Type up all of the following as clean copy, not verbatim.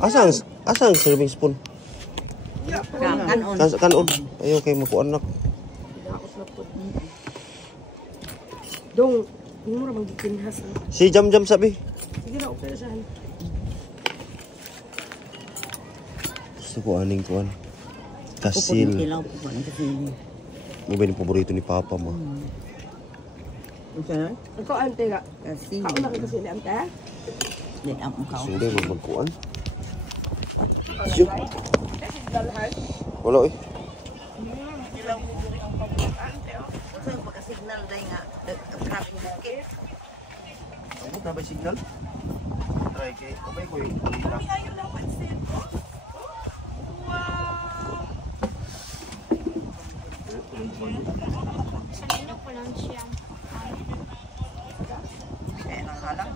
Asang serving spoon? Kanon. Ayaw kay makuan nak. Dong, mura bang gikinhas. Si jam-jam sabi. Sige na, okay saan. Gusto ko aning kuan. Kasil. Mo ba yung paborito ni Papa mo? Ano? Ikaw, ante nga. Kasi. Kauna ka kasi ni ante? Yan ang mukha. Sudah mo magkuan. Yo. Wala eh. Kasi pagka-signal dahil nga, traffic bukit. Ano ka ba signal? Try kay, kapay ko yung kulita. Sanino ko lang siya. Kaya nang halang.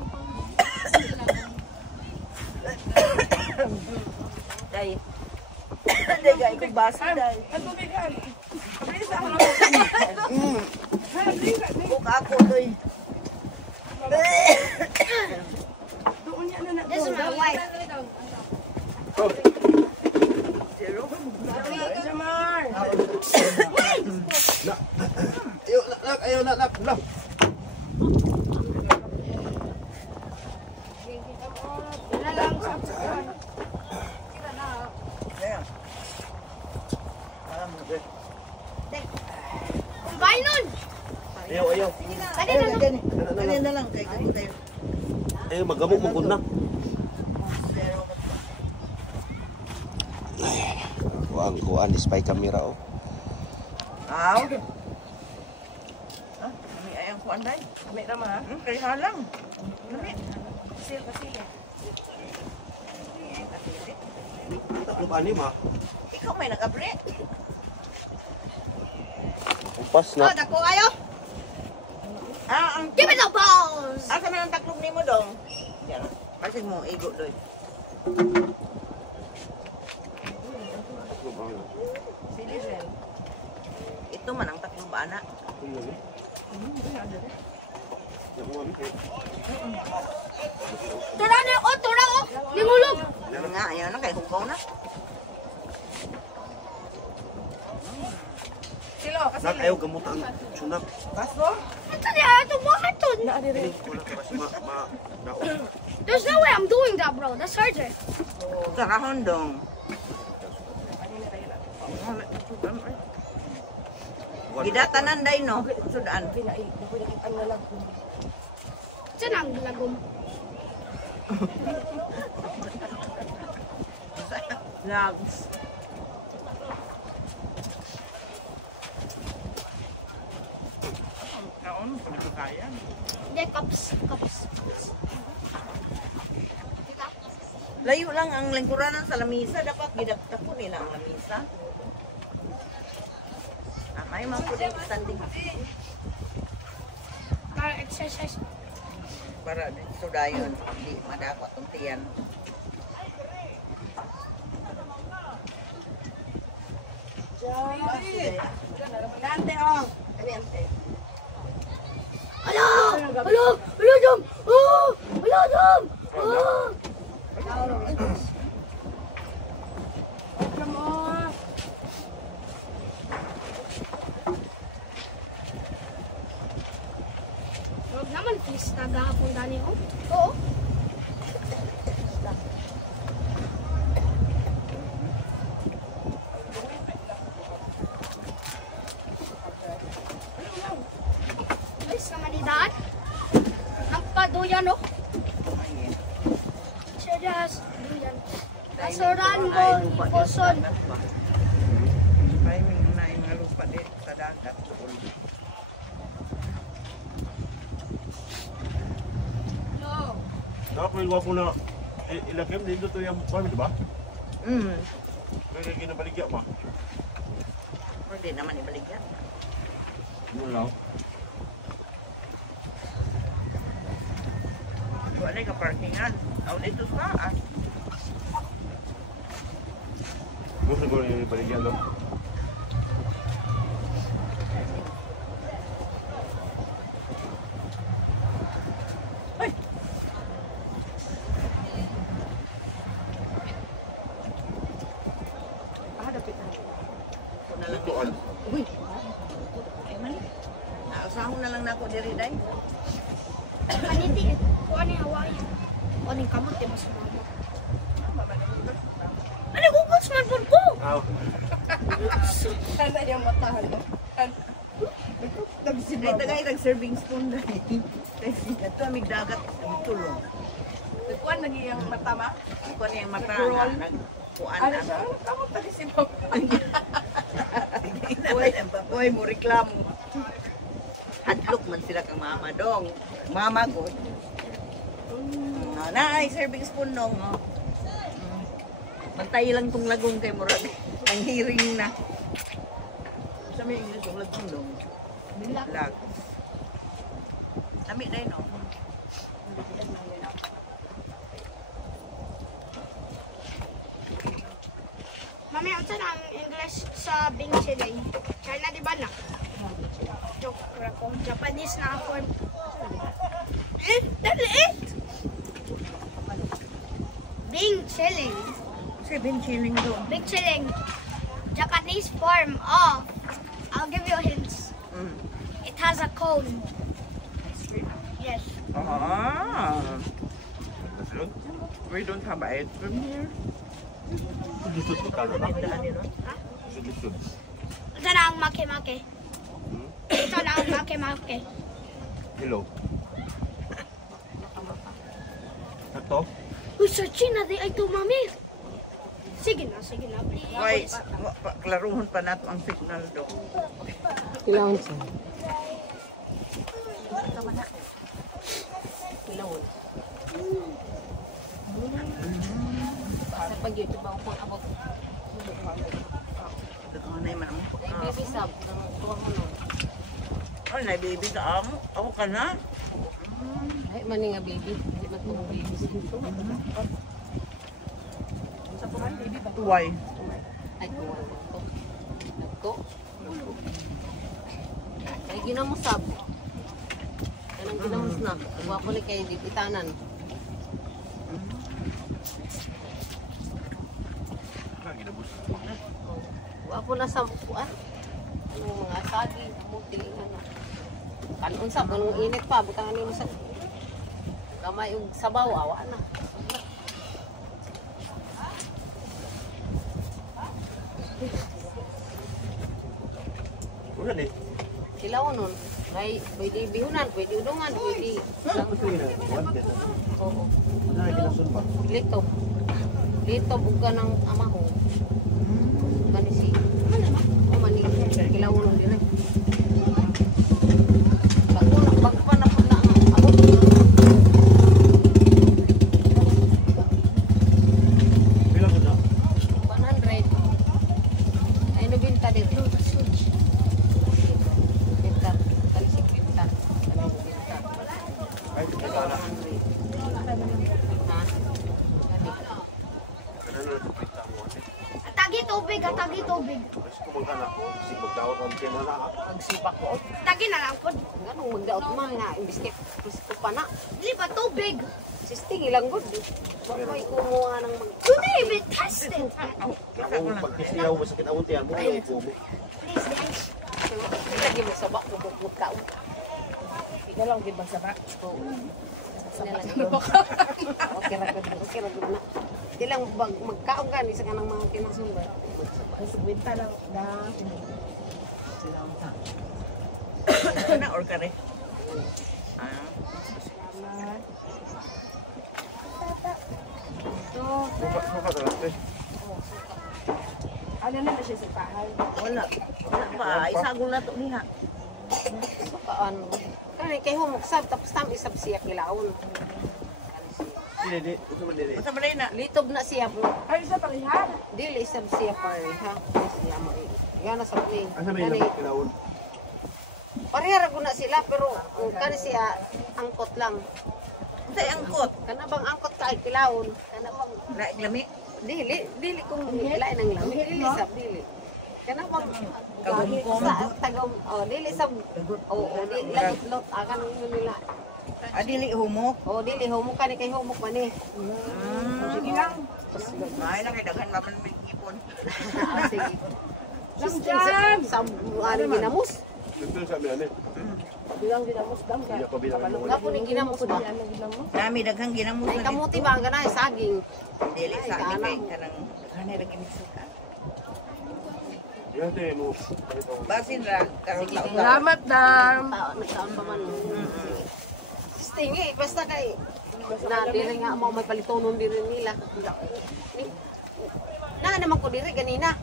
Dahil. Dahil ga ikong basa dahil. Buka ako doy. This is my wife. Zero. Ayaw nak. Bye nun! Ayaw. Kanya na lang. Kaya ko tayo. Ayaw, magamok mong na. Kuan spy camera oh. Aw. Kami ayang kuan day. Kami tama ha? Kaya halang. Kami. Sil kasi. Tatlo pa anim ha. Ikaw may nag-abre. Upas Oh, na. dako kayo! Ang Give me the balls! asa man ang taklog nimo dong? Yan. Kasi mo igo doy. Ito man ang taklog ba ana? Tura na! Oh, tura oh! Limulog! Nga ayan na kay hugaw na. Silo, kasi. Nak ayaw gamot ang sunak. Baso? Ito niya! Ito mo aton! Wala ka kasi daon. There's no way I'm doing that, bro. That's harder. Karahon dong. Gidatanan day no. Sudan. Pinaikitan na lang. Diyan ang lagom. Lags. Kaon pa kaya. Hindi, cups. Layo lang ang lingkuranan sa lamisa. Dapat gidagdag po nila ang lamisa. May mga po din standing. Para exercise. Para dito dayon. Hindi madakot ang tiyan. Ante oh. Hala! Jom! Oh! Hala, Jom! Oh! Come on. Huwag naman, please. Tagahapon dani oh. Oo. Please naman ni Dad. Ang paduyan oh. Serious. Duyan. Kasuran mo. Puson. May mga nga lupa din sa dagat. Dapat may ko na ilagay dito to yung farm, di ba? Kaya kinabaligya pa. Pwede naman ibalik yan. Ano lang? Wala ka parkingan. Aw dito sa Gusto ko yung ibaligyan doon. tuan. Uy. Ay mali. Usahon na lang nako diri day. Kaniti, kung ano yung Hawaii. Kung ano yung kamot, di mas mama. Ano yung kukas man po ko? Aw. Ano yung matahan mo? Ay tagay nag-serving spoon na. Ito amig dagat tulong. Kuan lagi yung mata ma? Kuan yung mata Nag-roll. na nagkuan Ano na. siya? Kamot tadi si Papa. Uy, mo reklamo. Hadlok man sila kang mama dong. Mama ko. Na ay serving spoon dong. Oh. Bantay lang tong lagong kay Murag. Ang hearing na. Sa may English yung lagong dong. Lag. Dami na yun, no? Mami, ano saan ang English sa Bing Chilling? China, di ba na? Joke ko. Japanese na ako. Dali it! Bing Chilling. 7 shilling doon. Big Chilling. Japanese form of, I'll give you hints. Mm. It has a cone. Yes. Ah. We don't have ice cream here. Lusot ko ka na. Daan yun, no? Lusot. Ito na ang make-make. Ito na ang make-make. Hello. Ito? Uy, sa China, di ay ito, mami. Sige na, please. Why, klaruhon pa nato ang signal do. Kailangan siya. Sa pag-YouTube ako kung abot. Daganay man mo. Baby sub, tuwa mo nun. Ay, na baby ka amo. Ako ka na. Ay, mani nga baby. Hindi man itong baby. Why? Ay, tuwa mo ito. Nagko. Ay, ginamos sub. Anong ginamos na? Tuwa ko ni kayo dito itanan. Wapo na sa kuan. Ano mga sagi, muti, ano. Kanon sa kanong init pa, butang ano mo sa kamay ug sabaw awa na. Wala ni. Silaw nun. May pwede bihunan, pwede udungan, pwede Ito yung nagkuhan. oo. Ano na kinasun ba? Lito. Lito buka ng amaho. Kanisi. O mani kilaw nun din. Bago pa na po na ang abot. Bilang ko na. 100. Ay nabinta dito. Binta. Kalisik binta. Binta. Ay, ito na. Ha? Ano na ito pita mo? Atagi tubig. Mas kumagana. Kasi magtawag ang tema na. Magsipak ko. Tagi na lang po. Ganong magdaot man nga imbisket. Gusto pa na. Dili ba tubig? Sisting ilang good. Wag may kumuha ng mag... Today, we tested. Ako, pag kisiyaw, masakit ang untiyan mo. Ay, po mo. Please, guys. Lagi mo sa bak, bubuk ka. Ikaw lang din magsaba. Okay ra gud na. Di lang magkaon ka ni sa kanang mga kinasumba. Kasi winta lang na. Na or ka rin? Ah. Suka ka lang, eh. Ano na siya sa pahay? Wala. Wala pa. Isagol na to niya. Sukaan. Kani kay humok sab tapos tam isab siya kilaon. Hindi. Ito man dili. Basta ba na? Litob na siya bro. Ay, isa parihan. Dili isab siya pare ha. Siya mo. Yan na sa ni. Asa may Kani ilang kilawon? parehara ko na sila pero kani siya angkot lang. Sa angkot. Kana bang angkot ka ay kilaon. Kana bang Lami. dili kung lain ang lang. Dili sab dili. Kana bang Kagumkom. sa tagom dili sab dili lot akan nila. Adili humok. Dili humok kani kay humok man eh. Sige lang. Ay, lang kay daghan maman may ipon. Sige. Sa aring ginamos. Ito sa amin, Bilang ginamos dam ka. Hindi ako bilang mo. Nga po ni ginamos ba? Ano ginamos? Nami daghang ginamos Ay na kamuti ba ang ganay saging. dili Ay, sa akin kaanang. kay kanang kanay lagi misuka. Yan tayo mo. Basin ra karon taon. Salamat dam. Nagtaon pa man. Stingi basta kay na diri nga mo may palitonon diri nila. Na naman ko diri ganina.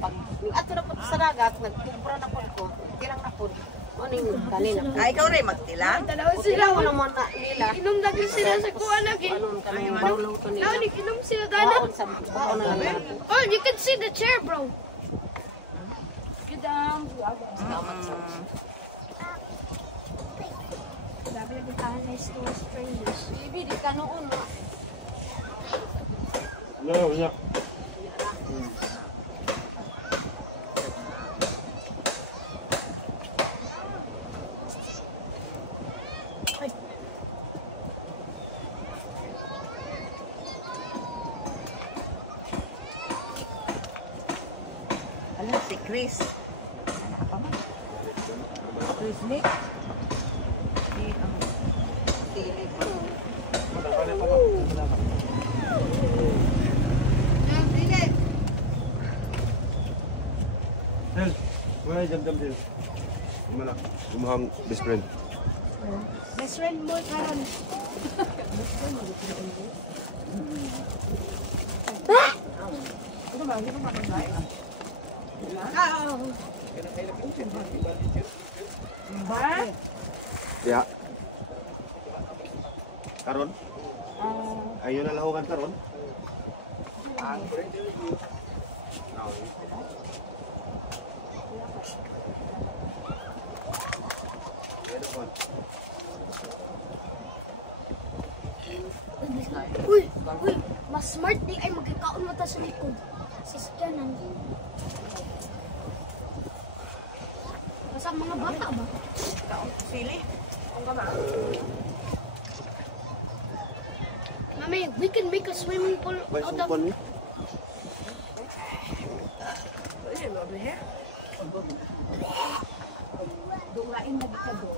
Pag ato na po sa dagat nagkumpra na po ko. Tilang na po. Morning kanina. Ay ikaw rin magtilang. Tanaw Sila sila. ko naman na nila. Inom lagi sila sa kuha lagi. Anon ka na bawlaw to nila. Now, inom sila dana. Baon na lang. Oh, you can see the chair, bro. Gidam. Salamat sa Sabi na kita nice to strangers. Bibi di ka noon. No? No, yeah. Ala si Chris. Ano pa man? Chris Nick. Di ang dili pa. Del, wala jam-jam din. Mana? Umahang best friend. Best friend mo karon. Ba? Ya. Karon? Ayo na lahukan karon. Uy, mas smart di ay magkakaon mo ta sa likod. Sasakyanan. Basta mga bata ba? Sili. Mami, we can make a swimming pool Bay out of... sumpan ni. Dulain na di ka doon.